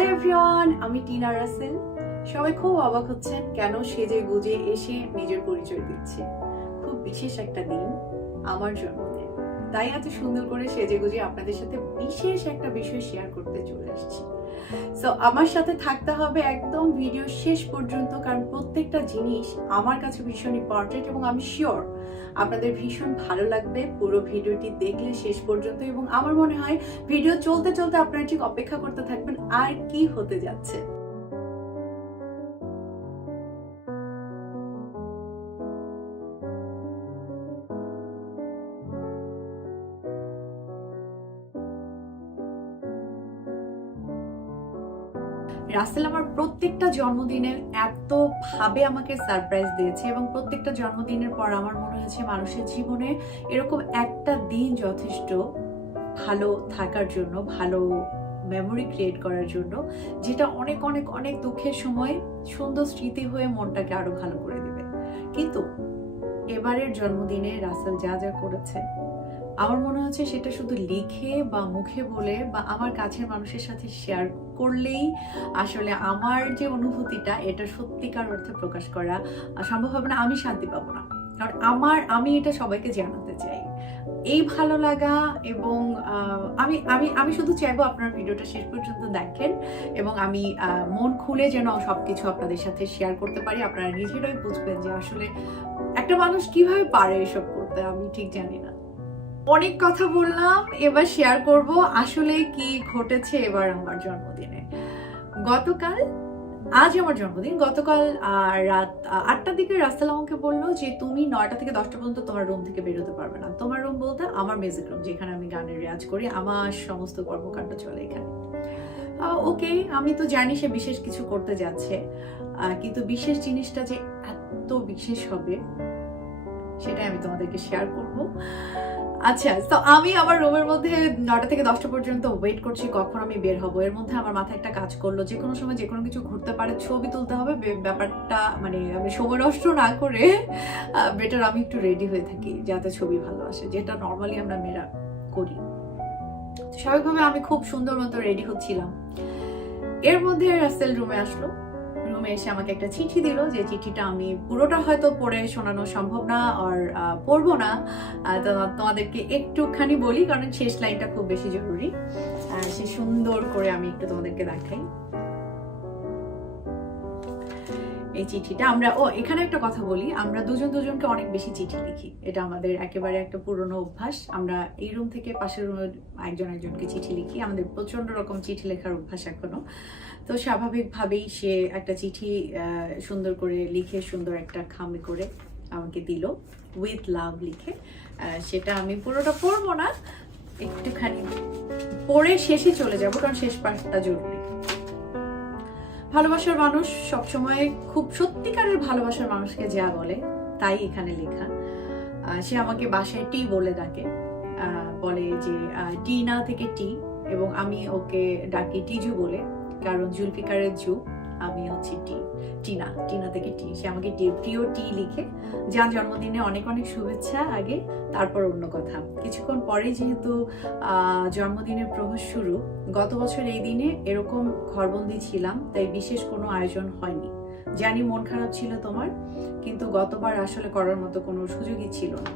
Hello everyone, আমি টিনা রাসেল। সবাই খুব অবাক হচ্ছেন কেন সেজে গুজে এসে নিজের পরিচয় দিচ্ছি। খুব বিশেষ একটা দিন, আমার জন্মদিন, তাই এত সুন্দর করে সেজে গুজে আপনাদের সাথে বিশেষ একটা বিষয় শেয়ার করতে চলে আসছি। সো আমার সাথে থাকতে হবে একদম ভিডিও শেষ পর্যন্ত, কারণ প্রত্যেকটা জিনিস আমার কাছে ভীষণ ইম্পর্টেন্ট এবং আমি শিওর আপনাদের ভীষণ ভালো লাগবে পুরো ভিডিওটি দেখলে শেষ পর্যন্ত। এবং আমার মনে হয় ভিডিও চলতে চলতে আপনারা ঠিক অপেক্ষা করতে থাকবেন আর কি হতে যাচ্ছে। রাসেল আমার প্রত্যেকটা জন্মদিনের এত ভাবে আমাকে সারপ্রাইজ দিয়েছে এবং প্রত্যেকটা জন্মদিনের পর আমার মনে হয়েছে মানুষের জীবনে এরকম একটা দিন যথেষ্ট ভালো থাকার জন্য, ভালো মেমোরি ক্রিয়েট করার জন্য, যেটা অনেক অনেক অনেক দুঃখের সময় সুন্দর স্মৃতি হয়ে মনটাকে আরো ভালো করে দিবে। কিন্তু এবারের জন্মদিনে রাসেল যা যা করেছে আমার মনে হচ্ছে সেটা শুধু লিখে বা মুখে বলে বা আমার কাছের মানুষের সাথে শেয়ার করলেই আসলে আমার যে অনুভূতিটা এটা সত্যিকার অর্থে প্রকাশ করা সম্ভব হবে না। আমি শান্তি পাবো না, কারণ আমি এটা সবাইকে জানাতে চাই এই ভালো লাগা। এবং আমি আমি আমি শুধু চাইবো আপনারা ভিডিওটা শেষ পর্যন্ত দেখেন এবং আমি মন খুলে যেন সবকিছু আপনাদের সাথে শেয়ার করতে পারি। আপনারা নিজেরাই বুঝবেন যে আসলে একটা মানুষ কিভাবে পারে এসব করতে, আমি ঠিক জানি না। অনেক কথা বললাম, এবার শেয়ার করব আসলে কি ঘটেছে এবার আমার জন্মদিনে। আজ আমার জন্মদিন, গতকাল রাত 8টার দিকে রাসেল আমাকে বললো যে তুমি 9টা থেকে 10টা পর্যন্ত তোমার রুম থেকে বেরোতে পারবে না। তোমার রুম বলতে আমার মিউজিক রুম, যেখানে আমি গানের রেয়াজ করি, আমার সমস্ত কর্মকাণ্ড চলে এখানে। ওকে, আমি তো জানি সে বিশেষ কিছু করতে যাচ্ছে, কিন্তু বিশেষ জিনিসটা যে এত বিশেষ হবে সেটাই আমি তোমাদেরকে শেয়ার করব। আচ্ছা, তো আমি আমার রুমের মধ্যে 9টা থেকে 10টা পর্যন্ত ওয়েট করছি কখন আমি বের হব। এর মধ্যে আমার মাথায় একটা কাজ করলো, যে কোনো সময় যে কোনো কিছু ঘুরতে পারে, ছবি তুলতে হবে। ব্যাপারটা মানে আমি সময় নষ্ট না করে বেটার আমি একটু রেডি হয়ে থাকি যাতে ছবি ভালো আসে, যেটা নর্মালি আমরা মেয়েরা করি। স্বাভাবিকভাবে আমি খুব সুন্দর মতো রেডি হচ্ছিলাম। এর মধ্যে রাসেল রুমে আসলো। রুমে এসে আমাকে একটা চিঠি দিল, যে চিঠিটা আমি পুরোটা হয়তো পড়ে শোনানো সম্ভব না, আর পড়বো না। তোমাদেরকে একটুখানি বলি, কারণ শেষ লাইনটা খুব বেশি জরুরি। সে সুন্দর করে আমি একটু তোমাদেরকে দেখাই এই চিঠিটা। এখানে একটা কথা বলি, আমরা দুজনকে অনেক বেশি চিঠি লিখি, এটা আমাদের একেবারে একটা পুরনো অভ্যাস। আমরা এই রুম থেকে পাশের রুমে একজনকে চিঠি লিখি, আমাদের প্রচন্ড রকম চিঠি লেখার অভ্যাস এখনো। তো স্বাভাবিকভাবেই সে একটা চিঠি সুন্দর করে লিখে সুন্দর একটা খামে করে আমাকে দিল, উইথ লাভ লিখে। সেটা আমি পুরোটা পড়বো না, একটুখানি পড়ে শেষে চলে যাব, কারণ শেষ পার্টটা জরুরি। ভালোবাসার মানুষ সবসময় খুব সত্যিকারের ভালোবাসার মানুষকে যা বলে তাই এখানে লেখা। সে আমাকে বাসায় টি বলে ডাকে, বলে যে টিনা থেকে টি, এবং আমি ওকে ডাকি টিজু বলে, কারণ জুলফিকারের জু, আমি হচ্ছি টিনা থেকে টি। সে আমাকে প্রিয় টি লিখে যার জন্মদিনে অনেক অনেক শুভেচ্ছা আগে, তারপর অন্য কথা। কিছুক্ষণ পরে যেহেতু জন্মদিনের প্রহর শুরু, গত বছর এই দিনে এরকম ঘরবন্দি ছিলাম, তাই বিশেষ কোনো আয়োজন হয়নি। জানি মন খারাপ ছিল তোমার, কিন্তু গতবার আসলে করার মতো কোনো সুযোগই ছিল না,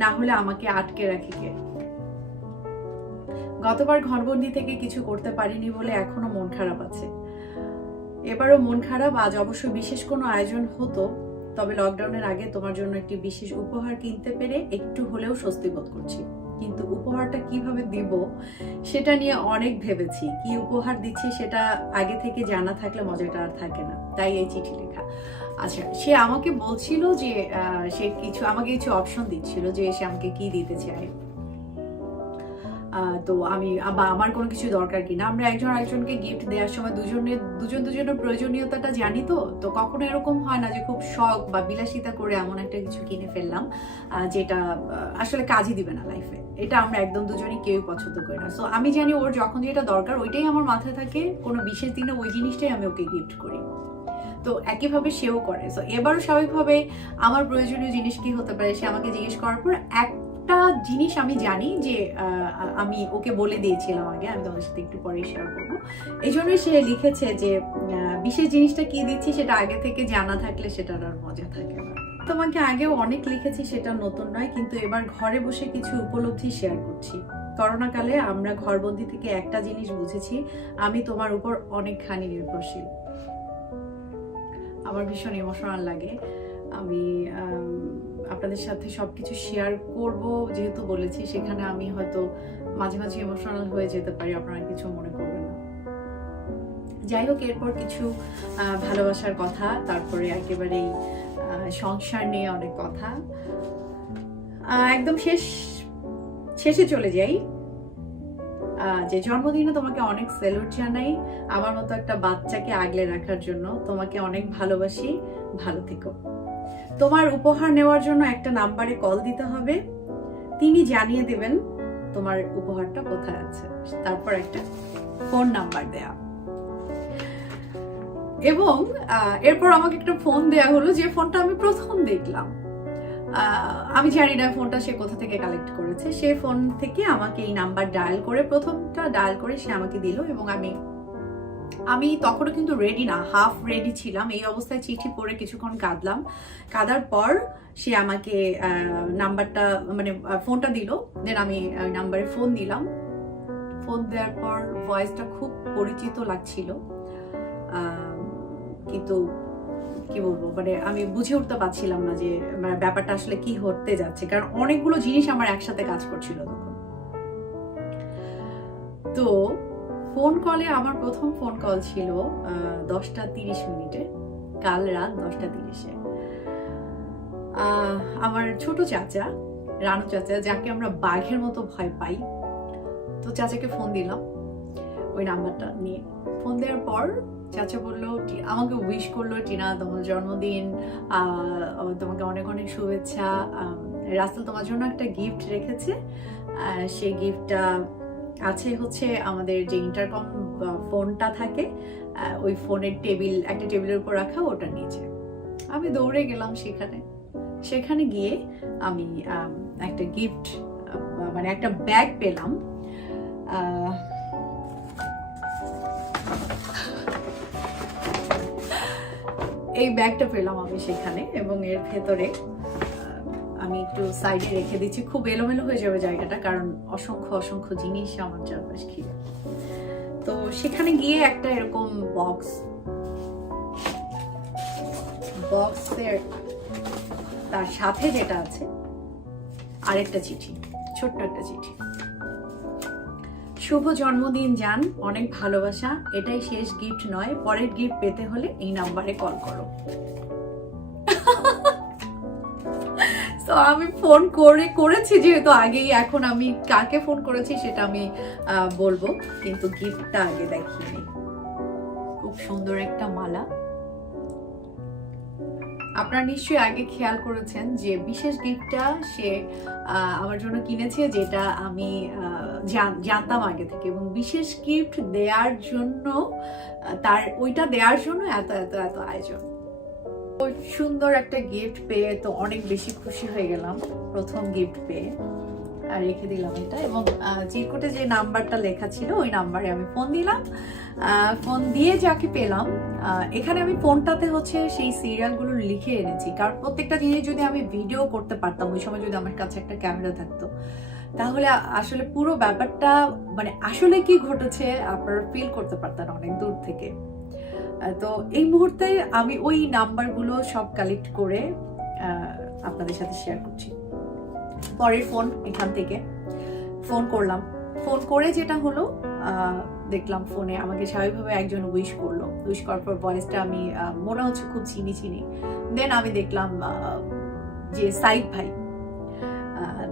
না হলে আমাকে আটকে রাখি কে। গতবার ঘরবন্দি থেকে কিছু করতে পারিনি বলে এখনো মন খারাপ আছে। এবারও মন খারাপ। আজ অবশ্য বিশেষ কোনো আয়োজন হতো, তবে লকডাউনের আগে তোমার জন্য একটি বিশেষ উপহার কিনতে পেরে একটু হলেও স্বস্তি বোধ করছি। কিন্তু উপহারটা কিভাবে দিব সেটা নিয়ে অনেক ভেবেছি। কি উপহার দিচ্ছি সেটা আগে থেকে জানা থাকলে মজাটা আর থাকে না, তাই এই চিঠি লেখা। আচ্ছা, সে আমাকে বলছিল যে আমাকে কিছু অপশন দিচ্ছিল যে সে আমাকে কি দিতে চায়। তো আমার কোনো কিছু দরকার কিনা, আমরা একজন আরেকজনকে গিফট দেওয়ার সময় দুজনের প্রয়োজনীয়তাটা জানি। তো কখনো এরকম হয় না যে খুব শখ বা বিলাসিতা করে এমন একটা কিছু কিনে ফেললাম যেটা আসলে কাজই দিবে না লাইফে। এটা আমরা একদম দুজনই কেউই পছন্দ করি না। সো আমি জানি ওর যখন যেটা দরকার ওইটাই আমার মাথায় থাকে, কোনো বিশেষ দিনে ওই জিনিসটাই আমি ওকে গিফট করি। তো একইভাবে সেও করে। সো এবারও স্বাভাবিকভাবে আমার প্রয়োজনীয় জিনিস কি হতে পারে সে আমাকে জিজ্ঞেস করার পর একটা জিনিস আমি জানি যে আমি ওকে বলে দিয়েছিলাম আগে, আমি তোমাদের সাথে একটু পরে শেয়ার করবো। এই জন্যই সে লিখেছে যে বিশেষ জিনিসটা কি দিচ্ছি সেটা আগে থেকে জানা থাকলে সেটার আর মজা থাকে না। তোমাকে আগেও অনেক লিখেছি, সেটা নতুন নয়, কিন্তু এবার ঘরে বসে কিছু উপলব্ধি শেয়ার করছি। করোনাকালে আমরা ঘরবন্দি থেকে একটা জিনিস বুঝেছি, আমি তোমার উপর অনেকখানি নির্ভরশীল। আমার ভীষণ ইমোশনাল লাগে। আমি আপনাদের সাথে সবকিছু শেয়ার করব যেহেতু বলেছি, সেখানে আমি হয়তো মাঝে মাঝে ইমোশনাল হয়ে যেতে পারি, আপনারা কিছু মনে করবেন না। যাই হোক, এরপর কিছু ভালোবাসার কথা, তারপরে একেবারেই সংসার নিয়ে অনেক কথা। একদম শেষে চলে যাই। যে জন্মদিনে তোমাকে অনেক স্যালুট জানাই, আমার মতো একটা বাচ্চাকে আগলে রাখার জন্য। তোমাকে অনেক ভালোবাসি, ভালো থেকো। তোমার উপহার নেওয়ার জন্য একটা নাম্বারে কল দিতে হবে, তিনি জানিয়ে দেবেন তোমার উপহারটা কোথায় আছে, তারপর একটা ফোন নাম্বার দেয়া। এবং এরপর আমাকে একটা ফোন দেয়া হলো, যে ফোনটা আমি প্রথম দেখলাম। আমি জানি না ফোনটা সে কোথা থেকে কালেক্ট করেছে। সে ফোন থেকে আমাকে এই নাম্বার ডায়াল করে, প্রথমটা ডায়াল করে সে আমাকে দিল। এবং আমি তখনও কিন্তু রেডি না, হাফ রেডি ছিলাম। এই অবস্থায় চিঠি পড়ে কিছুক্ষণ কাঁদলাম। কাঁদার পর সে আমাকে নাম্বারটা মানে ফোনটা দিল। দেন আমি নাম্বারে ফোন দিলাম। ফোন দেওয়ার পর ভয়েসটা খুব পরিচিত লাগছিল, কিন্তু কি বলবো, মানে আমি বুঝে উঠতে পারছিলাম না যে মানে ব্যাপারটা আসলে কি হতে যাচ্ছে, কারণ অনেকগুলো জিনিস আমার একসাথে কাজ করছিল তখন। তো ফোন কলে আমার প্রথম ফোন কল ছিল 10:30 কাল রাত 10:30। আমার ছোট চাচা, রানু চাচা, যাকে আমরা বাঘের মতো ভয় পাই, তো চাচাকে ফোন দিলাম ওই নাম্বারটা নিয়ে। ফোন দেওয়ার পর চাচা বললো, আমাকে উইশ করলো, টিনা তোমার জন্মদিন, তোমাকে অনেক অনেক শুভেচ্ছা। রাসেল তোমার জন্য একটা গিফট রেখেছে, সেই গিফটটা আছে হচ্ছে আমাদের যে ইন্টারকম ফোনটা থাকে ওই ফোনের একটা টেবিলের উপর রাখা, ওটা নিচে। আমি দৌড়ে গেলাম সেখানে গিয়ে আমি একটা গিফট মানে একটা ব্যাগ পেলাম। এই ব্যাগটা পেলাম আমি সেখানে, এবং এর ভেতরে আমি একটু সাইডে রেখে দিচ্ছি, খুব এলোমেলো হয়ে যাবে জায়গাটা, কারণ অসংখ্য অসংখ্য জিনিস আমার চারপাশ ঘিরে। তো সেখানে গিয়ে একটা এরকম বক্সের তার সাথে যেটা আছে আরেকটা চিঠি, ছোট্ট একটা চিঠি। শুভ জন্মদিন জান, অনেক ভালোবাসা, এটাই শেষ গিফট নয়, পরের গিফট পেতে হলে এই নাম্বারে কল করো। তো আমি ফোন করেছি যেহেতু আগেই, এখন আমি কাকে ফোন করেছি সেটা আমি বলবো, কিন্তু গিফটটা আগে দেখিনি। খুব সুন্দর একটা মালা। আপনারা নিশ্চয়ই আগে খেয়াল করেছেন যে বিশেষ গিফটটা সে আমার জন্য কিনেছে, যেটা আমি জানতাম আগে থেকে, এবং বিশেষ গিফট দেওয়ার জন্য ওইটা দেওয়ার জন্য এত এত এত আয়োজন। ওই সুন্দর একটা গিফট পেয়ে তো অনেক বেশি খুশি হয়ে গেলাম, প্রথম গিফট পেয়ে। আর রেখে দিলাম এটা, এবং চিরকুটে যে নাম্বারটা লেখা ছিল ওই নাম্বারে আমি ফোন দিলাম। ফোন দিয়ে যাকে পেলাম, এখানে আমি ফোনটাতে হচ্ছে সেই সিরিয়ালগুলো লিখে এনেছি, কারণ প্রত্যেকটা জিনিস যদি আমি ভিডিও করতে পারতাম ওই সময়, যদি আমার কাছে একটা ক্যামেরা থাকতো, তাহলে আসলে পুরো ব্যাপারটা মানে আসলে কি ঘটেছে আপনারা ফিল করতে পারতেন অনেক দূর থেকে। তো এই মুহূর্তে আমি ওই নাম্বারগুলো সব কালেক্ট করে আপনাদের সাথে শেয়ার করছি। পরের ফোন এখান থেকে ফোন করলাম। ফোন করে যেটা হলো, দেখলাম ফোনে আমাকে স্বাভাবিকভাবে একজন উইশ করলো। উইশ করার পর ভয়েসটা আমি মনে হচ্ছে খুব চিনি। দেন আমি দেখলাম যে সাইফ ভাই।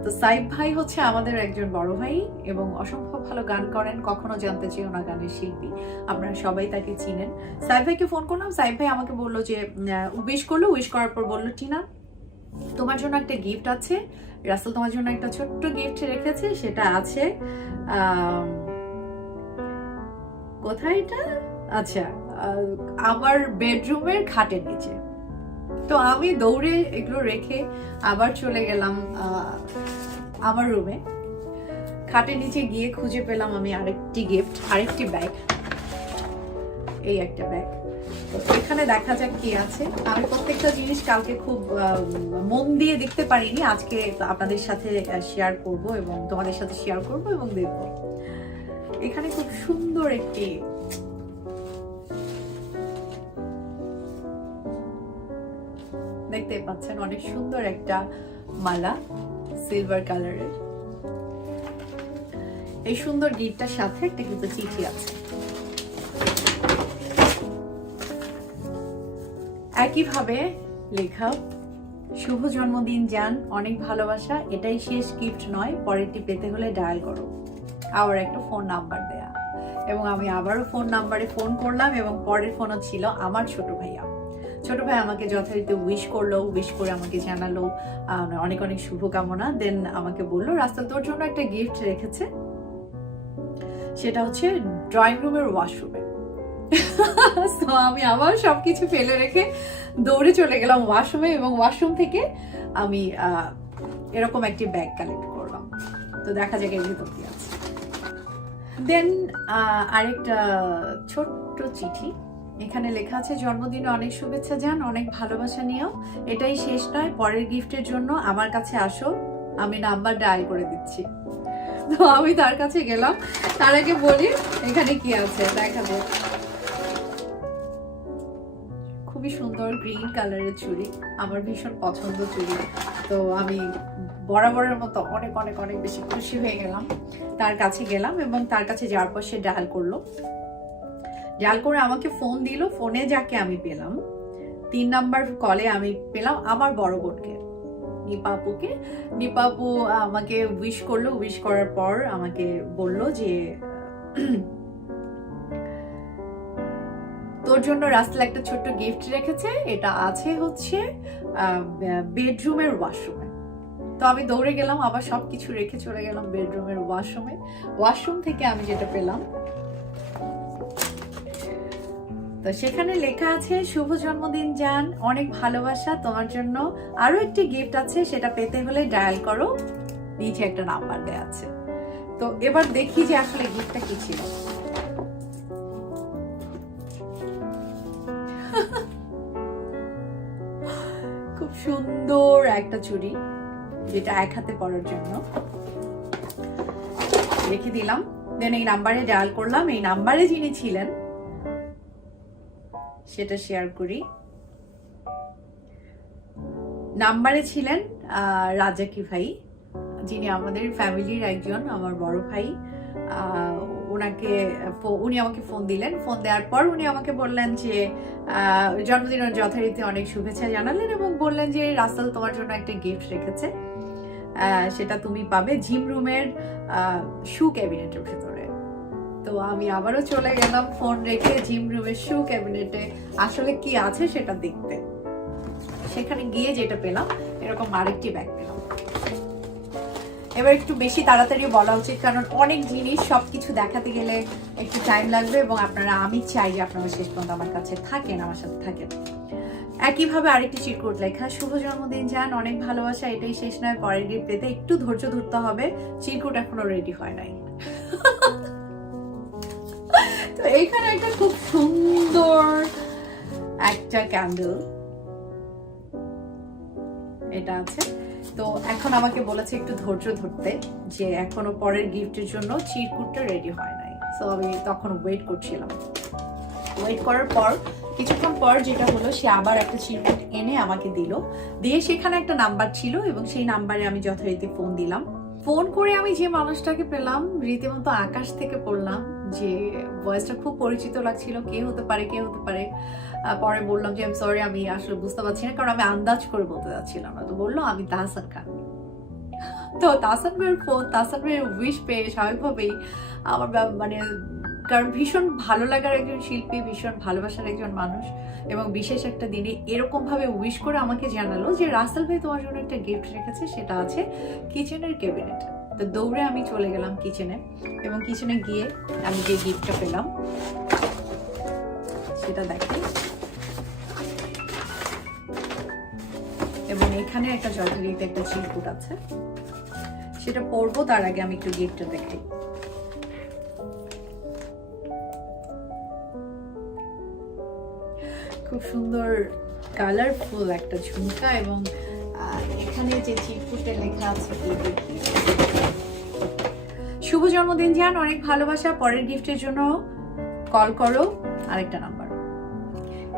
তো সাইফ ভাই হচ্ছে আমাদের একজন বড় ভাই, এবং অসম্ভব ভালো গান করেন, কখনো জানতে চেয়েও না গানের শিল্পী, আপনারা সবাই তাকে চিনেন। সাইফ ভাইকে ফোন করলাম। সাইফ ভাই আমাকে বললো যে উইশ করলো। উইশ করার পর বললো, টিনা তোমার জন্য একটা গিফট আছে, রাসেল তোমার জন্য একটা ছোট্ট গিফট রেখেছে, সেটা আছে কোথায় এটা, আচ্ছা আমার বেডরুমের খাটের নিচে। তো আমি দৌড়ে এগুলো রেখে আবার চলে গেলাম আমার রুমে। খাটের নিচে গিয়ে খুঁজে পেলাম আমি আরেকটি গিফট, আরেকটি ব্যাগ। এই একটা ব্যাগ। তো এখানে দেখা যাক কি আছে। আমি প্রত্যেকটা জিনিস কালকে খুব মন দিয়ে দেখতে পারিনি, আজকে আপনাদের সাথে শেয়ার করব এবং তোমাদের সাথে শেয়ার করব এবং দেখব। এখানে খুব সুন্দর একটি দেখতে পাচ্ছেন, অনেক সুন্দর একটা মালা সিলভার কালারের। এই সুন্দর গিফটটার সাথে একটা কিন্তু চিঠি আছে। একইভাবে লেখা, শুভ জন্মদিন জান, অনেক ভালোবাসা, এটাই শেষ গিফট নয়, পরেরটি পেতে হলে ডায়াল করো। আবার একটা ফোন নাম্বার দেয়া, এবং আমি আবারও ফোন নাম্বারে ফোন করলাম এবং পরের ফোনও ছিল আমার ছোট ভাইয়া। ছোট ভাই আমাকে যথারীতি উইশ করলো, উইশ করে আমাকে জানালো অনেক অনেক শুভকামনা। দেন আমাকে বললো, রাস্তা তোর জন্য একটা গিফট রেখেছে, সেটা হচ্ছে ড্রয়িং রুমের ওয়াশরুমে। তো আমি আবার সবকিছু ফেলে রেখে দৌড়ে চলে গেলাম ওয়াশরুমে, এবং ওয়াশরুম থেকে আমি এরকম একটি ব্যাগ কালেক্ট করলাম। তো দেখা যাক এর ভিতর কি আছে। দেন আরেকটা ছোট্ট চিঠি, এখানে লেখা আছে, জন্মদিনে অনেক শুভেচ্ছা জান, অনেক ভালোবাসা নিও, এটাই শেষ নয়, পরের গিফটের জন্য আমার কাছে আসো, আমি নাম্বার ডায়াল করে দিচ্ছি। তো আমি তার কাছে গেলাম, তার আগে বলি এখানে কি আছে দেখা যায়। খুবই সুন্দর গ্রিন কালারের চুড়ি, আমার ভীষণ পছন্দ চুড়ি। তো আমি বরাবরের মতো অনেক অনেক অনেক বেশি খুশি হয়ে গেলাম, তার কাছে গেলাম এবং তার কাছে যাওয়ার পর সে ডায়াল করলো। ডায়াল করে আমাকে ফোন দিল। ফোনে যাকে আমি পেলাম, 3 নাম্বার কলে আমি পেলাম আমার বড় বোনকে, নিপা আপুকে। নিপা আপু আমাকে উইশ করলো, উইশ করার পর আমাকে বলল যে তোর জন্য রাস্তায় একটা ছোট্ট গিফট রেখেছে, এটা আছে হচ্ছে বেডরুমের ওয়াশরুমে। তো আমি দৌড়ে গেলাম, আবার সবকিছু রেখে চলে গেলাম বেডরুমের ওয়াশরুমে। ওয়াশরুম থেকে আমি যেটা পেলাম, তো সেখানে লেখা আছে, শুভ জন্মদিন জান, অনেক ভালোবাসা, তোমার জন্য আরো একটি গিফট আছে, সেটা পেতে হলে ডায়াল করো, নিচে একটা নাম্বার দেয়া আছে। তো এবার দেখি যে আসলে গিফটটা কি ছিল। খুব সুন্দর একটা চুড়ি, যেটা এক হাতে পরার জন্য রেখে দিলাম। দেন এই নাম্বারে ডায়াল করলাম। এই নাম্বারে যিনি ছিলেন সেটা শেয়ার করি। নাম্বারে ছিলেন রাজাকি ভাই, যিনি আমাদের ফ্যামিলির একজন, আমার বড় ভাই। উনি আমাকে ফোন দিলেন। ফোন দেওয়ার পর উনি আমাকে বললেন যে জন্মদিনের যথারীতি অনেক শুভেচ্ছা জানালেন এবং বললেন যে রাসেল তোমার জন্য একটা গিফট রেখেছে, সেটা তুমি পাবে জিম রুমের শু ক্যাবিনেটের ভেতরে। তো আমি আবারও চলে গেলাম ফোন রেখে জিম রুমের শু ক্যাবিনেটে আসলে কি আছে সেটা দেখতে। সেখানে গিয়ে যেটা পেলাম, এরকম আরেকটি ব্যাগ পেলাম। এবার একটু বেশি তাড়াতাড়ি বলা উচিত, কারণ অনেক জিনিস সবকিছু দেখাতে গেলে একটু টাইম লাগবে এবং আমি চাই যে আপনারা শেষ পর্যন্ত আমার কাছে থাকেন, আমার সাথে থাকেন। একইভাবে আরেকটি চিরকুট লেখা, শুভ জন্মদিন জান, অনেক ভালোবাসা, এটাই শেষ নয়, পরের গিফট পেতে একটু ধৈর্য ধরতে হবে, চিরকুট এখনো রেডি হয় নাই। তো এইখানে একটা খুব সুন্দর একটা ক্যান্ডেল এটা আছে। তো এখন আমাকে বলেছে একটু ধৈর্য ধরতে, যে এখনো পরের গিফটের জন্য চিরকুটটা রেডি হয় নাই। সো আমি তখন ওয়েট করছিলাম। ওয়েট করার পর কিছুক্ষণ পর যেটা হলো, সে আবার একটা চিরকুট এনে আমাকে দিল। দিয়ে সেখানে একটা নাম্বার ছিল এবং সেই নাম্বারে আমি যথারীতি ফোন দিলাম। ফোন করে আমি যে মানুষটাকে পেলাম, রীতিমতো আকাশ থেকে পড়লাম, যে ভয়েসটা খুব পরিচিত লাগছিল, কে হতে পারে কে হতে পারে। পরে বললাম যে সরি, আমি আসলে বুঝতে পারছি না, কারণ আমি আন্দাজ করে বলতে যাচ্ছিলাম না। তো বললো আমি তাহসান খান। তো তাহসান ভাইয়ের ফোন, তাহসান ভাইয়ের উইশ পেয়ে স্বাভাবিকভাবেই আমার মানে, কারণ ভীষণ ভালো লাগার একজন শিল্পী, ভীষণ ভালোবাসার একজন মানুষ, এবং বিশেষ একটা দিনে এরকম ভাবে উইশ করে আমাকে জানালো যে রাসেল ভাই তোমার জন্য একটা গিফট রেখেছে, সেটা আছে কিচেনের ক্যাবিনেট। তো দৌড়ে আমি চলে গেলাম কিচেনে, এবং কিচেনে গিয়ে আমি যে গিফটটা পেলাম সেটা দেখি, এবং এখানে একটা যথারীতি একটা চিরকুট আছে, সেটা পরবো তার আগে আমি একটু গিফটটা দেখাই। খুব সুন্দর কালারফুল একটা ঝুমকা, এবং এখানে যে চিরকুটে লেখা আছে শুভ জন্মদিন জান, অনেক ভালোবাসা, পরের গিফটের জন্য কল করো, আরেকটা নাম্বার।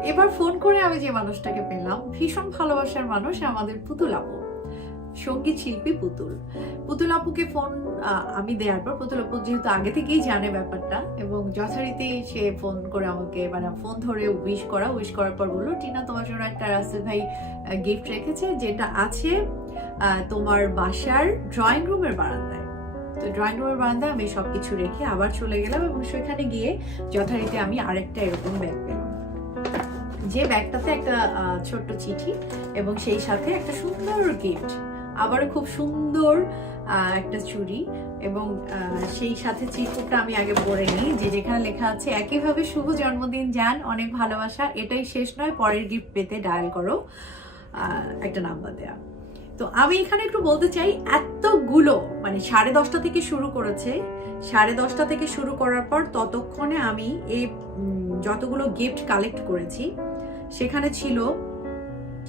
এবার ফোন করে আমি যে মানুষটাকে পেলাম, ভীষণ ভালোবাসার মানুষ, আমাদের পুতুল আপু, সঙ্গীত শিল্পী পুতুল। পুতুল আপুকে ফোন আমি দেওয়ার পর, পুতুল আপু যেহেতু আগে থেকেই জানে ব্যাপারটা, এবং যথারীতি সে ফোন করে আমাকে, মানে ফোন ধরে উইশ করার পর বললো, টিনা তোমার জন্য একটা রাসেল ভাই গিফট রেখেছে, যেটা আছে তোমার বাসার ড্রয়িং রুমের বারান্দায়। তো ড্রয়িং রুমের বারান্দায় আমি সবকিছু রেখে আবার চলে গেলাম, এবং সেখানে গিয়ে যথারীতি আমি আরেকটা এরকম ব্যাগ পেলাম, যে ব্যাগটাতে একটা ছোট্ট চিঠি এবং সেই সাথে একটা সুন্দর গিফট, আবার খুব সুন্দর একটা চুড়ি, এবং সেই সাথে চিরকুটটা আমি আগে পড়ে নিই, যে যেখানে লেখা আছে একইভাবে শুভ জন্মদিন জান, অনেক ভালোবাসা, এটাই শেষ নয়, পরের গিফট পেতে ডায়াল করো, একটা নাম্বার দেয়া। তো আমি এখানে একটু বলতে চাই, এতগুলো মানে 10:30 থেকে শুরু করেছে, 10:30 থেকে শুরু করার পর ততক্ষণে আমি এই যতগুলো গিফট কালেক্ট করেছি, সেখানে ছিল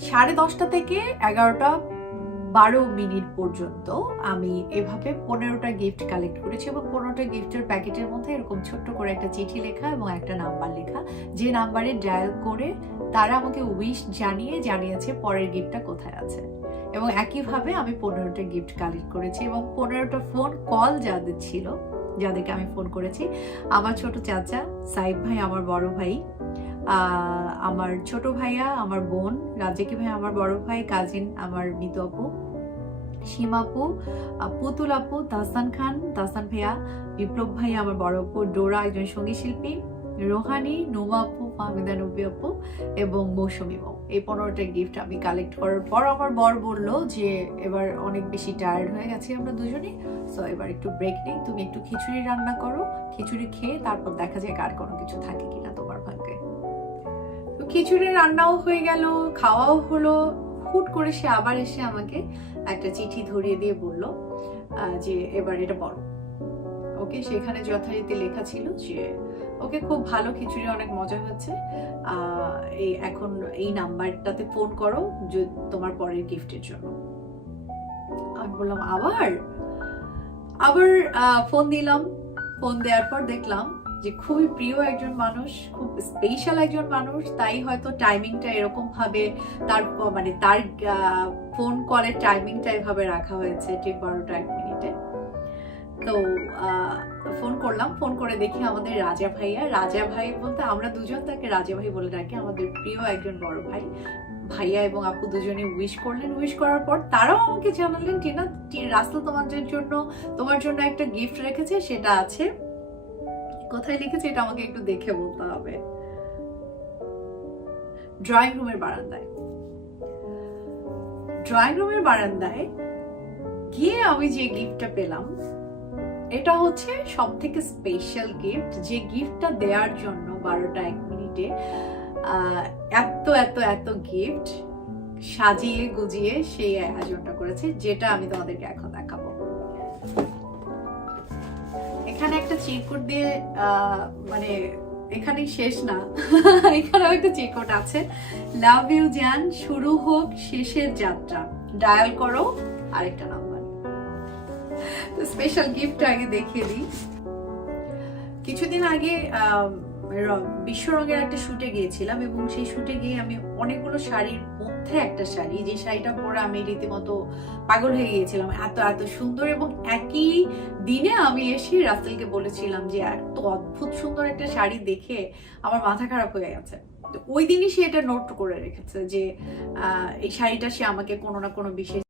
10:30 থেকে 11:12 পর্যন্ত আমি এভাবে 15টা গিফট কালেক্ট করেছি, এবং 15টা গিফটের প্যাকেটের মধ্যে এরকম ছোট্ট করে একটা চিঠি লেখা এবং একটা নাম্বার লেখা, যে নাম্বারে ডায়াল করে তারা আমাকে উইশ জানিয়েছে পরের গিফটটা কোথায় আছে। এবং একইভাবে আমি 15টা গিফট কালেক্ট করেছি, এবং 15টা ফোন কল যাদের ছিল, যাদেরকে আমি ফোন করেছি, আমার ছোট চাচা সাইব ভাই, আমার বড় ভাই, আমার ছোট ভাইয়া, আমার বোন রাজেকি ভাই, আমার বড় ভাই, কাজিন আমার মিতু আপু, সীমাপু, পুতুল আপু, তাহসান খান, তাহসান ভাইয়া, বিপ্লব ভাই, আমার বড় আপু ডোরা, একজন সঙ্গীত শিল্পী, রোহানি, নোমা আপু, ফাহমিদা নবী আপু এবং মৌসুমী মৌ। এই 15টা গিফট আমি কালেক্ট করার পর আমার বর বললো যে এবার অনেক বেশি টায়ার্ড হয়ে গেছি আমরা দুজনেই, সো এবার একটু ব্রেক নেই, তুমি একটু খিচুড়ি রান্না করো, খিচুড়ি খেয়ে তারপর দেখা যায় আর কোনো কিছু থাকে কিনা তোমার ভাগ্যে। তো খিচুড়ি রান্নাও হয়ে গেল, খাওয়াও হলো। হুট করে সে আবার এসে আমাকে একটা চিঠি ধরিয়ে দিয়ে বলল যে এবার এটা পড়ো। ওকে, সেখানে যথারীতি লেখা ছিল যে ওকে খুব ভালো, খিচুড়ি অনেক মজা হচ্ছে, এখন এই নাম্বারটাতে ফোন করো তোমার পরের গিফটের জন্য। আমি বললাম আবার ফোন দিলাম। ফোন দেওয়ার পর দেখলাম যে খুবই প্রিয় একজন মানুষ, খুব স্পেশাল একজন মানুষ, তাই হয়তো টাইমিংটা এরকম ভাবে তার মানে তার ফোন কলের টাইমিংটা এভাবে রাখা হয়েছে ঠিক 12:01। তো ফোন করলাম, ফোন করে দেখি আমাদের রাজা ভাই বলতে আমরা দুজন তাকে রাজা ভাই বলে ডাকি, আমাদের প্রিয় একজন বড় ভাইয়া এবং আপু দুজনে উইশ করলেন। উইশ করার পর তারাও আমাকে জানালেন, টিনা রাসেল তোমার জন্য একটা গিফট রেখেছে, সেটা আছে, কোথায় লিখেছে এটা আমাকে একটু দেখে বলতে হবে। ড্রয়িং রুমের বারান্দায় গিয়ে আমি যে গিফটটা পেলাম, এটা হচ্ছে সব থেকে স্পেশাল গিফট, যে গিফটটা দেওয়ার জন্য 12:01 এত এত এত গিফট সাজিয়ে গুজিয়ে সেই আয়োজনটা করেছে, যেটা আমি তোমাদেরকে এখন দেখাবো। এখানে একটা চিরকুট দিয়ে মানে এখানেই শেষ না, এখানেও একটা চিরকুট আছে, লাভ ইউ জান, শুরু হোক শেষের যাত্রা, ডায়াল করো, আরেকটা নাম্বার। স্পেশাল গিফট আগে দেখিয়ে দিই। কিছুদিন আগে বিশ্বরঙের একটা শুটে গিয়েছিলাম, এবং সেই শুটে গিয়ে আমি অনেকগুলো শাড়ির মধ্যে একটা শাড়ি, যে শাড়িটা পরে আমি রীতিমতো পাগল হয়ে গিয়েছিলাম, এত এত সুন্দর, এবং একই দিনে আমি এসে রাসেলকে বলেছিলাম যে এত অদ্ভুত সুন্দর একটা শাড়ি দেখে আমার মাথা খারাপ হয়ে গেছে। তো ওই দিনই সে এটা নোট করে রেখেছে যে এই শাড়িটা সে আমাকে কোনো না কোনো বিশেষ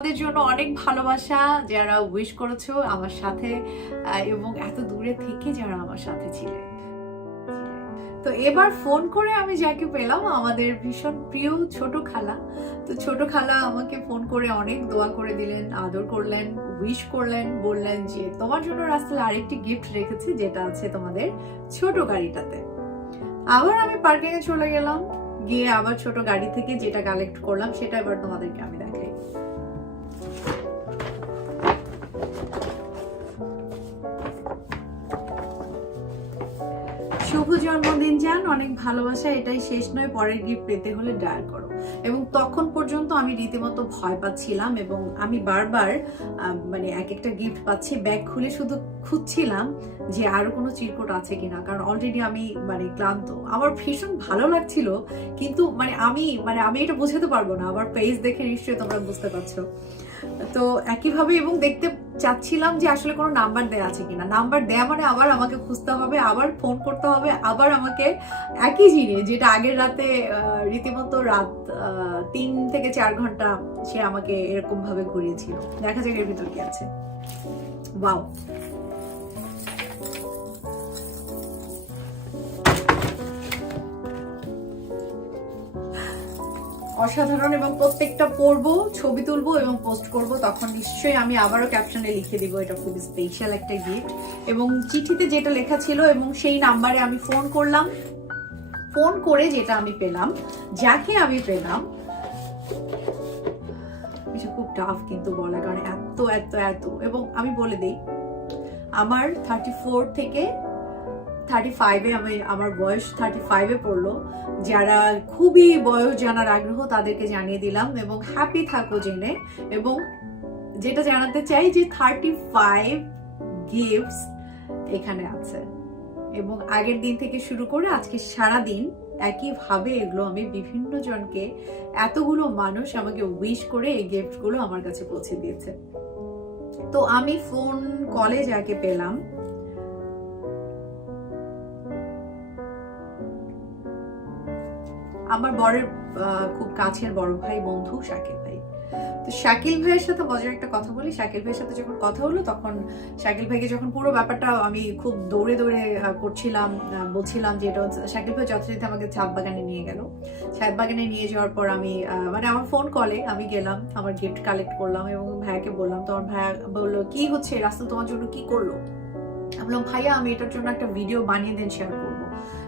তোমাদের জন্য অনেক ভালোবাসা যারা উইশ করেছো আমার সাথে, এবং এত দূরে থেকে যারা আমার সাথে ছিলেন। তো এবার ফোন করে আমি যাকে পেলাম আমাদের ভীষণ প্রিয় ছোট খালা। তো ছোট খালা আমাকে ফোন করে অনেক দোয়া করে দিলেন, আদর করলেন, উইশ করলেন, বললেন যে তোমার জন্য রাস্তায় আরেকটি গিফট রেখেছি যেটা আছে তোমাদের ছোট গাড়িটাতে। আবার আমি পার্কিং এ চলে গেলাম, গিয়ে আবার ছোট গাড়ি থেকে যেটা কালেক্ট করলাম সেটা এবার তোমাদেরকে আমি দেখাই। শুভ জন্মদিন জান, অনেক ভালোবাসা, এটাই শেষ নয়, পরের গিফট পেতে হলে ডায়াল করো। এবং তখন পর্যন্ত আমি রীতিমতো ভয় পাচ্ছিলাম এবং আমি বারবার মানে এক একটা গিফট পাচ্ছি, ব্যাগ খুলে শুধু খুঁজছিলাম যে আরো কোনো চিরকুট আছে কিনা, কারণ অলরেডি আমি মানে ক্লান্ত। আমার ভীষণ ভালো লাগছিল, কিন্তু আমি এটা বোঝাতে পারবো না, আমার পেজ দেখে নিশ্চয়ই তোমরা বুঝতে পারছো। তো একইভাবে এবং দেখতে চাচ্ছিলাম যে আসলে কোনো নাম্বার দেয়া আছে কিনা। নাম্বার দেয়া মানে আবার আমাকে খুঁজতে হবে, আবার ফোন করতে হবে, আবার আমাকে একই জিনিস যেটা আগের রাতে রীতিমতো রাত 3 থেকে 4 ঘন্টা সে আমাকে এরকম ভাবে ঘুরিয়েছিল। দেখা যাক এর ভিতর কি আছে। ওয়াও, অসাধারণ। এবং প্রত্যেকটা পড়বো, ছবি তুলবো এবং পোস্ট করব, তখন নিশ্চয়ই আমি আবারও ক্যাপশনে লিখে দিব এটা খুব স্পেশাল একটা গিফট। এবং চিঠিতে যেটা লেখা ছিল এবং সেই নাম্বারে আমি ফোন করলাম, ফোন করে যেটা আমি পেলাম, যাকে আমি পেলাম, খুব টাফ কিন্তু বলা, কারণ এত এত এত। এবং আমি বলে দিই আমার 34 থেকে 35-এ আমার বয়স 35-এ পড়লো। যারা খুবই বয়স জানার আগ্রহ তাদেরকে জানিয়ে দিলাম এবং হ্যাপি থাকো জেনে। এবং যেটা জানাতে চাই যে 35 গিফটস এখানে আছে এবং আগের দিন থেকে শুরু করে আজকে সারা দিন একইভাবে এগুলো আমি বিভিন্ন জনকে, এতগুলো মানুষ আমাকে উইশ করে এই গিফটগুলো আমার কাছে পৌঁছে দিয়েছে। তো আমি ফোন কলে যাকে পেলাম, আমার বরের খুব কাছের বড় ভাই, বন্ধু শাকিল ভাই। তো শাকিল ভাইয়ের সাথে মজার একটা কথা বলি। শাকিল ভাইয়ের সাথে যখন কথা হলো তখন শাকিল ভাইকে যখন পুরো ব্যাপারটা আমি খুব দৌড়ে দৌড়ে করছিলাম, বলছিলাম যে এটা শাকিল ভাই যথারীতি আমাকে ছাদ বাগানে নিয়ে গেল। ছাদ বাগানে নিয়ে যাওয়ার পর আমি আমার ফোন কলে আমি গেলাম, আমার গিফট কালেক্ট করলাম এবং ভাইয়াকে বললাম। তখন ভাইয়া বললো কি হচ্ছে, রাসেল তোমার জন্য কি করলো? আমি বললাম ভাইয়া আমি এটার জন্য একটা ভিডিও বানিয়ে দেন, শেয়ার করবো।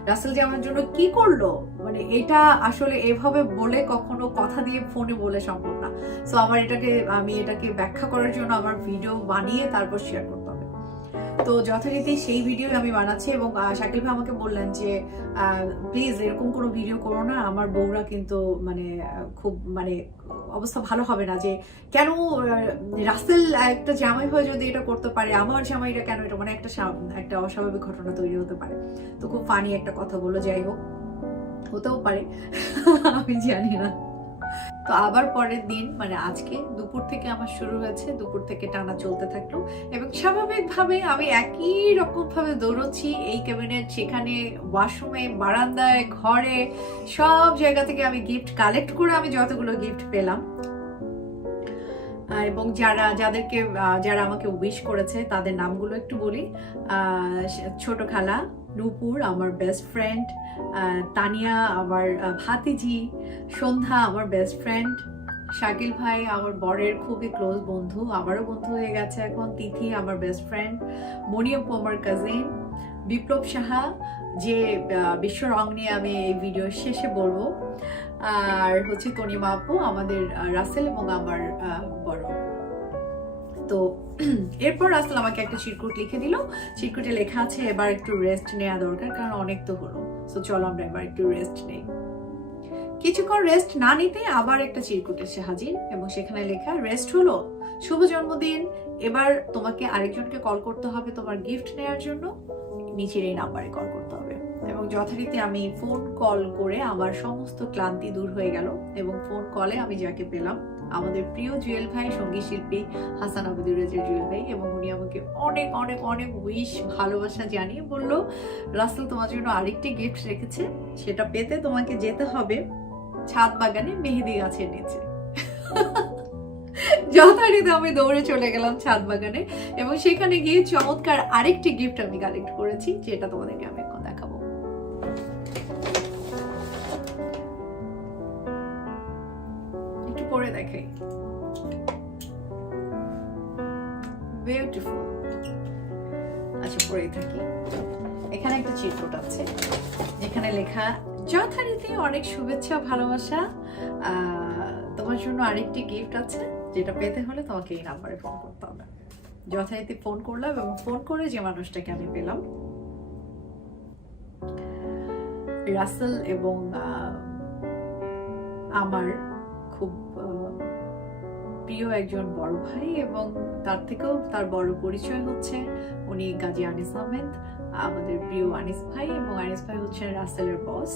রাসেল যে আমার জন্য কি করলো, মানে এটা আসলে এভাবে বলে কখনো কথা দিয়ে ফোনে বলে সম্ভব না। সো আমি এটাকে ব্যাখ্যা করার জন্য আমার ভিডিও বানিয়ে তারপর শেয়ার করতে হবে। তো যথারীতি সেই ভিডিও আমি বানাচ্ছি এবং শাকিল ভাই আমাকে বললেন যে প্লিজ এরকম কোনো ভিডিও করো না, আমার বউরা কিন্তু খুব অবস্থা ভালো হবে না, যে কেন রাসেল একটা জামাই হয়ে যদি এটা করতে পারে, আমার জামাইটা কেন এটা, একটা অস্বাভাবিক ঘটনা তৈরি হতে পারে। তো খুব ফানি একটা কথা বললো, যাই হোক হতেও পারে আমি জানি না। তো আবার পরের দিন আজকে দুপুর থেকে আমার শুরু হয়েছে, দুপুর থেকে টানা চলতে থাকলো এবং স্বাভাবিকভাবে আমি একই রকম ভাবে দৌড়চ্ছি, এই ক্যাবিনেট সেখানে, ওয়াশরুমে, বারান্দায়, ঘরে, সব জায়গা থেকে আমি গিফট কালেক্ট করে আমি যতগুলো গিফট পেলাম। এবং যারা আমাকে উইশ করেছে তাদের নামগুলো একটু বলি। ছোট খালা, নূপুর আমার বেস্ট ফ্রেন্ড, তানিয়া আমার ভাতিজি, সন্ধ্যা আমার বেস্ট ফ্রেন্ড, শাকিল ভাই আমার বরের খুবই ক্লোজ বন্ধু, আমারও বন্ধু হয়ে গেছে এখন, তিথি আমার বেস্ট ফ্রেন্ড, মনিয়পু আমার কাজিন, বিপ্লব সাহা যে বিশ্ব রং নিয়ে আমি এই ভিডিও শেষে বলবো, আর হচ্ছে তনিমা আপু আমাদের রাসেল এবং আমার বড়। তো এরপর রাসেল আমাকে একটা চিরকুট লিখে দিল, চিরকুটে লেখা আছে এবার একটু রেস্ট নেওয়া দরকার, কারণ অনেক তো হলো, তো চলো আমরা এবার একটু রেস্ট নেই। কিছুক্ষণ রেস্ট না নিতে আবার একটা চিরকুট এসে হাজির এবং সেখানে লেখা রেস্ট হলো, শুভ জন্মদিন, এবার তোমাকে আরেকজনকে কল করতে হবে তোমার গিফট নেওয়ার জন্য, নিচের এই নাম্বারে কল করতে হবে। এবং যথারীতি আমি ফোন কল করে আমার সমস্ত ক্লান্তি দূর হয়ে গেল এবং ফোন কলে আমি যাকে পেলাম আমাদের প্রিয় জুয়েল ভাই, সঙ্গীত শিল্পী হাসান আবুদুর রাজার জুয়েল ভাই, এবং উনি আমাকে অনেক অনেক অনেক উইশ, ভালোবাসা জানিয়ে বলল রাসেল তোমার জন্য আরেকটি গিফট রেখেছে, সেটা পেতে তোমাকে যেতে হবে ছাদ বাগানে মেহেদি গাছের নিচে। যথারীতি আমি দৌড়ে চলে গেলাম ছাদ বাগানে এবং সেখানে গিয়ে চমৎকার আরেকটি গিফট আমি কালেক্ট করেছি, যেটা তোমাদেরকে আমি এখন দেখাবো। একটু পরে দেখাই। বিউটিফুল। আচ্ছা, পরেই থাকি। এখানে একটা চিরকুট আছে যেখানে লেখা যথারীতি অনেক শুভেচ্ছা ভালোবাসা, তোমার জন্য আরেকটি গিফট আছে, যেটা পেতে হলে তোমাকে এই নাম্বারে ফোন করতে হবে। যথারীতি ফোন করলাম এবং ফোন করে যে মানুষটাকে আমি পেলাম, রাসেল এবং আমার খুব প্রিয় একজন বড় ভাই, এবং তার থেকেও তার বড় পরিচয় হচ্ছে উনি গাজী আনিস আহমেদ, আমাদের প্রিয় আনিস ভাই, এবং আনিস ভাই হচ্ছেন রাসেলের বস।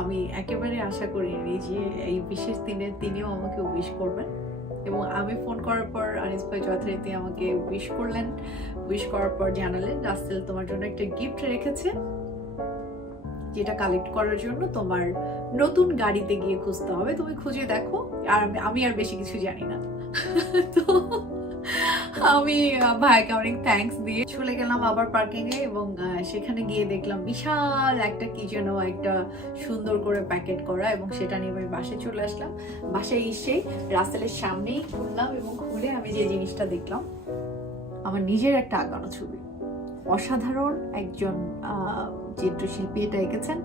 আমি একেবারে আশা করিনি যে এই বিশেষ দিনে তিনিও আমাকে উইশ করবেন, এবং আমি ফোন করার পর আনিস ভাই যথারীতি আমাকে উইশ করলেন। উইশ করার পর জানালেন, রাসেল তোমার জন্য একটা গিফট রেখেছে, যেটা কালেক্ট করার জন্য তোমার নতুন গাড়িতে গিয়ে খুঁজতে হবে, তুমি খুঁজে দেখো। আর আমি আর বেশি কিছু জানি না। তো আমি ভাইকে অনেক থ্যাঙ্কস দিয়ে চলে গেলাম আবার পার্কিং এ, এবং সেখানে গিয়ে দেখলাম বিশাল একটা কি যেন একটা সুন্দর করে প্যাকেট করা, এবং সেটা নিয়ে আমি বাসায় চলে আসলাম। বাসায় এসে রাসেলের সামনেই খুললাম, এবং খুলে আমি যে জিনিসটা দেখলাম, আমার নিজের একটা আঁকানো ছবি। অসাধারণ একজন চিত্রশিল্পী এটা এঁকেছেন,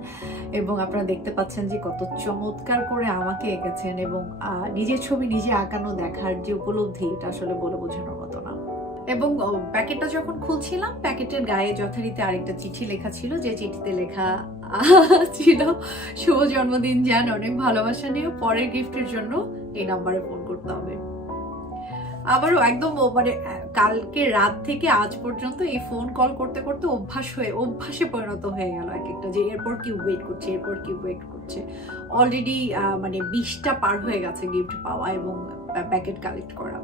এবং আপনারা দেখতে পাচ্ছেন যে কত চমৎকার করে আমাকে এঁকেছেন, এবং নিজের ছবি নিজে আঁকানো দেখার যে উপলব্ধি, এটা আসলে বলে বোঝানোর মতো না। এবং প্যাকেটটা যখন খুলছিলাম, প্যাকেটের গায়ে যথারীতি আরেকটা চিঠি লেখা ছিল, যে চিঠিতে লেখা ছিল, শুভ জন্মদিন জান, অনেক ভালোবাসা নিয়ে পরের গিফটের জন্য এই নাম্বারে ফোন করতে হবে। আবারও একদম মানে কালকে রাত থেকে আজ পর্যন্ত এই ফোন কল করতে করতে অভ্যাসে পরিণত হয়ে গেল এক একটা, যে এরপর কি ওয়েট করছে, এরপর কি ওয়েট করছে। অলরেডি মানে 20টা পার হয়ে গেছে গিফট পাওয়া এবং প্যাকেট কালেক্ট করা।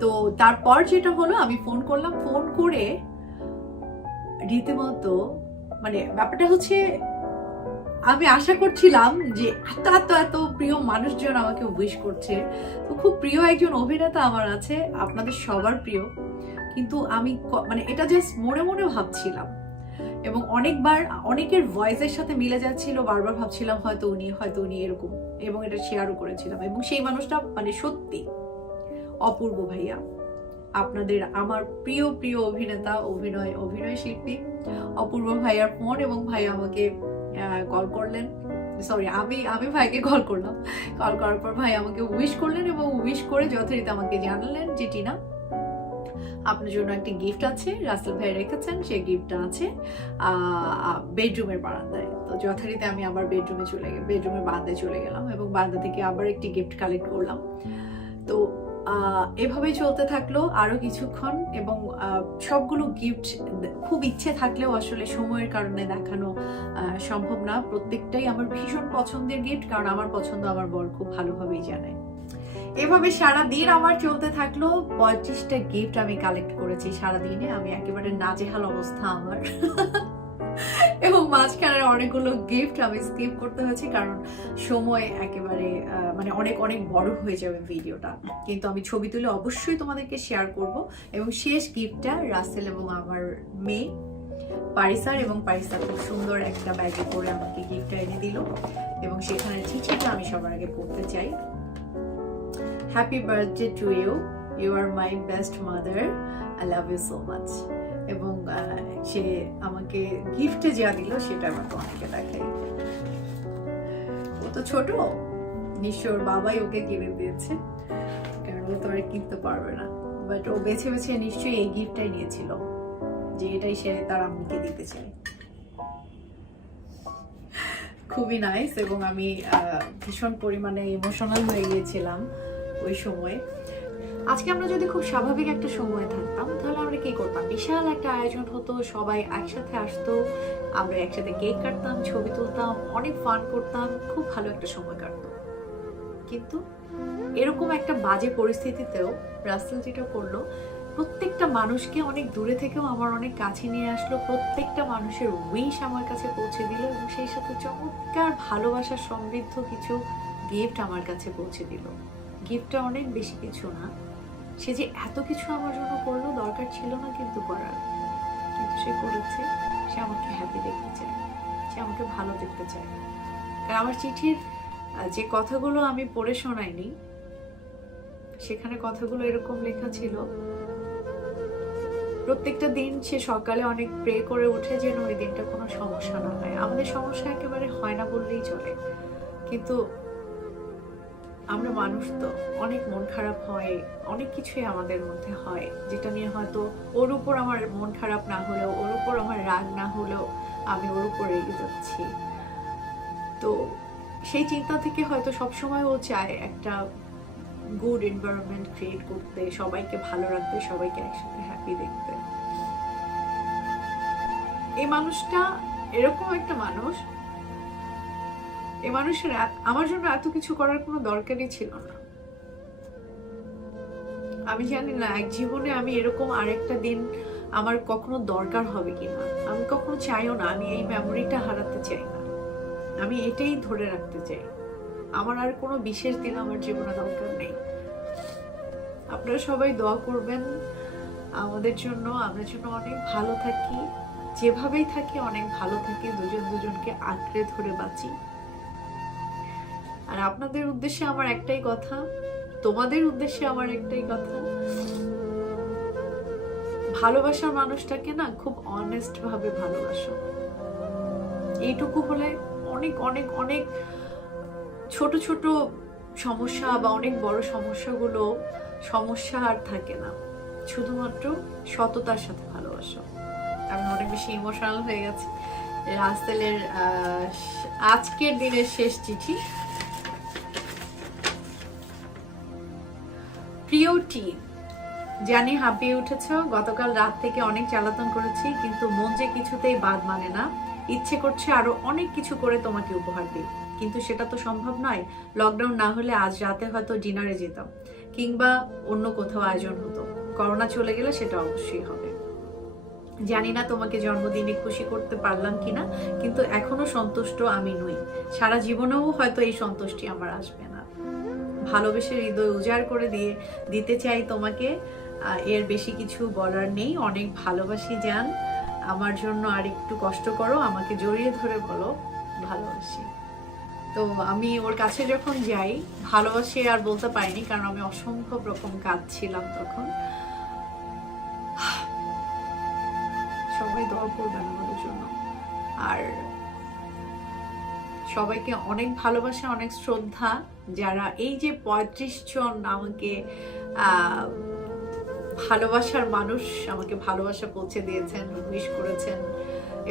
তো তারপর যেটা হলো, আমি ফোন করলাম, ফোন করে রীতিমতো মানে ব্যাপারটা হচ্ছে, আমি আশা করছিলাম যে এত এত এত প্রিয় মানুষজন আমাকে উইশ করছে। তো খুব প্রিয় একজন অভিনেতা আমার আছে, আপনাদের সবার প্রিয়, কিন্তু আমি মানে এটা জাস্ট মনে মনে ভাবছিলাম, এবং অনেকবার অনেকের ভয়েসের সাথে মিলে যাচ্ছিল, বারবার ভাবছিলাম হয়তো উনি এরকম, এবং এটা শেয়ারও করেছিলাম। এবং সেই মানুষটা মানে সত্যি অপূর্ব ভাইয়া, আপনাদের আমার প্রিয় প্রিয় অভিনেতা, অভিনয় শিল্পী অপূর্ব ভাইয়ার ফোন, এবং ভাই আমাকে কল করলেন, সরি আমি ভাইকে কল করলাম। কল করার পর ভাই আমাকে উইশ করলেন, এবং উইশ করে যথারীতি আমাকে জানালেন যে টিনা, আপনার জন্য একটা গিফট আছে, রাসেল ভাই রেখেছেন, সেই গিফটটা আছে বেডরুমের বারান্দায়। তো যথারীতি আমি আবার বেডরুমের বারান্দায় চলে গেলাম, এবং বারান্দা থেকে আবার একটি গিফট কালেক্ট করলাম। তো এভাবেই চলতে থাকলো আরো কিছুক্ষণ, এবং সবগুলো গিফট খুব ইচ্ছে থাকলেও আসলে সময়ের কারণে দেখানো সম্ভব না। প্রত্যেকটাই আমার ভীষণ পছন্দের গিফট, কারণ আমার পছন্দ আমার বর খুব ভালোভাবেই জানে। এভাবে সারাদিন আমার চলতে থাকলো। 35টা গিফট আমি কালেক্ট করেছি সারাদিনে। আমি একেবারে নাজেহাল অবস্থা আমার। এবং মাঝখানের অনেকগুলো গিফট আমি স্কিপ করতে হয়েছে, কারণ সময় একেবারে মানে অনেক অনেক বড় হয়ে যাবে ভিডিওটা। কিন্তু আমি ছবি তুলে অবশ্যই তোমাদেরকে শেয়ার করব। এবং শেষ গিফটটা রাসেল এবং আমার মেয়ে পারিসার, এবং পারিসা খুব সুন্দর একটা ব্যাগে করে আমাকে গিফটটা এনে দিল, এবং সেখানে চিঠিটা আমি সবার আগে পড়তে চাই। Happy birthday to you, you আর my best mother, I love you so much. এবং সে আমাকে গিফটে যা দিল সেটা আমার তোমাকে দেখাই। ও তো ছোট, নিশ্চয় ওর বাবাই ওকে কিনে দিয়েছে, কারণ ও তো আর কিনতে পারবে না। বাট ও বেছে বেছে নিশ্চয়ই এই গিফটটাই নিয়েছিল, যে এটাই সে তার আম্মুকে দিতে চায়। খুবই নাইস, এবং আমি ভীষণ পরিমাণে ইমোশনাল হয়ে গিয়েছিলাম ওই সময়। আজকে আমরা যদি খুব স্বাভাবিক একটা সময় থাকতাম, তাহলে আমরা কি করতাম, বিশাল একটা আয়োজন হতো, সবাই একসাথে আসতো, আমরা একসাথে কেক কাটতাম, ছবি তুলতাম, অনেক ফান করতাম, খুব ভালো একটা সময় কাটতো। কিন্তু এরকম একটা বাজে পরিস্থিতিতেও রাসেল যেটা করলো, প্রত্যেকটা মানুষকে অনেক দূরে থেকেও আমার অনেক কাছে নিয়ে আসলো, প্রত্যেকটা মানুষের উইশ আমার কাছে পৌঁছে দিল, এবং সেই সাথে চমৎকার ভালোবাসার সমৃদ্ধ কিছু গিফট আমার কাছে পৌঁছে দিল। গিফটটা অনেক বেশি কিছু না, সে যে এত কিছু আমার জন্য করলো দরকার ছিল না কিন্তু করার, কিন্তু সে করেছে। সে আমাকে হ্যাপি দেখতে চায়, সে আমাকে ভালো দেখতে চায়। কারণ আমার চিঠির যে কথাগুলো আমি পড়ে শোনাইনি, সেখানে কথাগুলো এরকম লেখা ছিল, প্রত্যেকটা দিন সে সকালে অনেক প্রে করে উঠে যেন ওই দিনটা কোনো সমস্যা না হয়। আমাদের সমস্যা একেবারে হয় না বললেই চলে, কিন্তু আমরা মানুষ তো, অনেক মন খারাপ হয়, অনেক কিছুই আমাদের মধ্যে হয় যেটা নিয়ে হয়তো ওর উপর আমার মন খারাপ না হলেও, ওর উপর আমার রাগ না হলেও আমি ওর উপর রেগে যাচ্ছি। তো সেই চিন্তা থেকে হয়তো সবসময় ও চায় একটা গুড এনভায়রনমেন্ট ক্রিয়েট করতে, সবাইকে ভালো রাখতে, সবাইকে একসাথে হ্যাপি দেখতে। এই মানুষটা এরকম একটা মানুষ, এই মানুষের আমার জন্য এত কিছু করার কোনো দরকারই ছিল না। আমি জানি না এক জীবনে আমি এরকম আরেকটা দিন আমার কখনো দরকার হবে কিনা, আমি কখনো চাইও না, আমি এই মেমোরিটা হারাতে চাই না, আমি এটাই ধরে রাখতে চাই। আমার আর কোনো বিশেষ দিন আমার জীবনে দরকার নেই। আপনারা সবাই দোয়া করবেন আমাদের জন্য, আমরা যেন অনেক ভালো থাকি, যেভাবেই থাকি অনেক ভালো থাকি, দুজন দুজনকে আঁকড়ে ধরে বাঁচি। আর আপনাদের উদ্দেশ্যে আমার একটাই কথা, তোমাদের উদ্দেশ্যে আমার একটাই কথা, ভালোবাসার মানুষটাকে না খুব অনেস্ট ভাবে ভালোবাসো। এইটুকু হলে অনেক অনেক অনেক ছোট ছোট সমস্যা বা অনেক বড় সমস্যা আর থাকে না। শুধুমাত্র সততার সাথে ভালোবাসো। আমি অনেক বেশি ইমোশনাল হয়ে গেছি। রাসেলের আজকের দিনের শেষ চিঠি। প্রিয় টি, জানি হাঁপিয়ে উঠেছ, গতকাল রাত থেকে অনেক জ্বালাতন করেছি, কিন্তু মন যে কিছুতেই বাদ মানে না। ইচ্ছে করছে আরো অনেক কিছু করে তোমাকে উপহার দিই, কিন্তু সেটা তো সম্ভব নয়। লকডাউন না হলে আজ রাতে হয়তো ডিনারে যেতাম, কিংবা অন্য কোথাও আয়োজন হতো। করোনা চলে গেলে সেটা অবশ্যই হবে। জানি না তোমাকে জন্মদিনে খুশি করতে পারলাম কিনা, কিন্তু এখনো সন্তুষ্ট আমি নই। সারা জীবনেও হয়তো এই সন্তুষ্টি আমার আসবে না। ভালোবেসে হৃদয় উজাড় করে দিতে চাই তোমাকে, এর বেশি কিছু বলার নেই। অনেক ভালোবাসি জান, আমার জন্য আর একটু কষ্ট করো, আমাকে জড়িয়ে ধরে বলো ভালোবাসি। তো আমি ওর কাছে যখন যাই, ভালোবাসি আর বলতে পারিনি, কারণ আমি অসম্ভব রকম কাঁদছিলাম তখন। সবাই দোয়া করবেন আমাদের জন্য। আর সবাইকে অনেক ভালোবাসা, অনেক শ্রদ্ধা, যারা এই যে 35 জন আমাকে ভালোবাসার মানুষ আমাকে ভালোবাসা পৌঁছে দিয়েছেন, উইশ করেছেন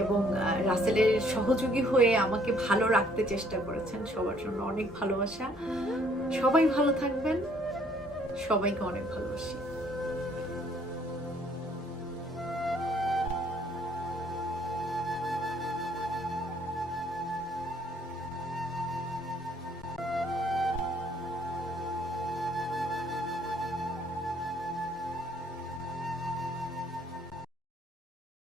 এবং রাসেলের সহযোগী হয়ে আমাকে ভালো রাখতে চেষ্টা করেছেন, সবার জন্য অনেক ভালোবাসা। সবাই ভালো থাকবেন, সবাইকে অনেক ভালোবাসি।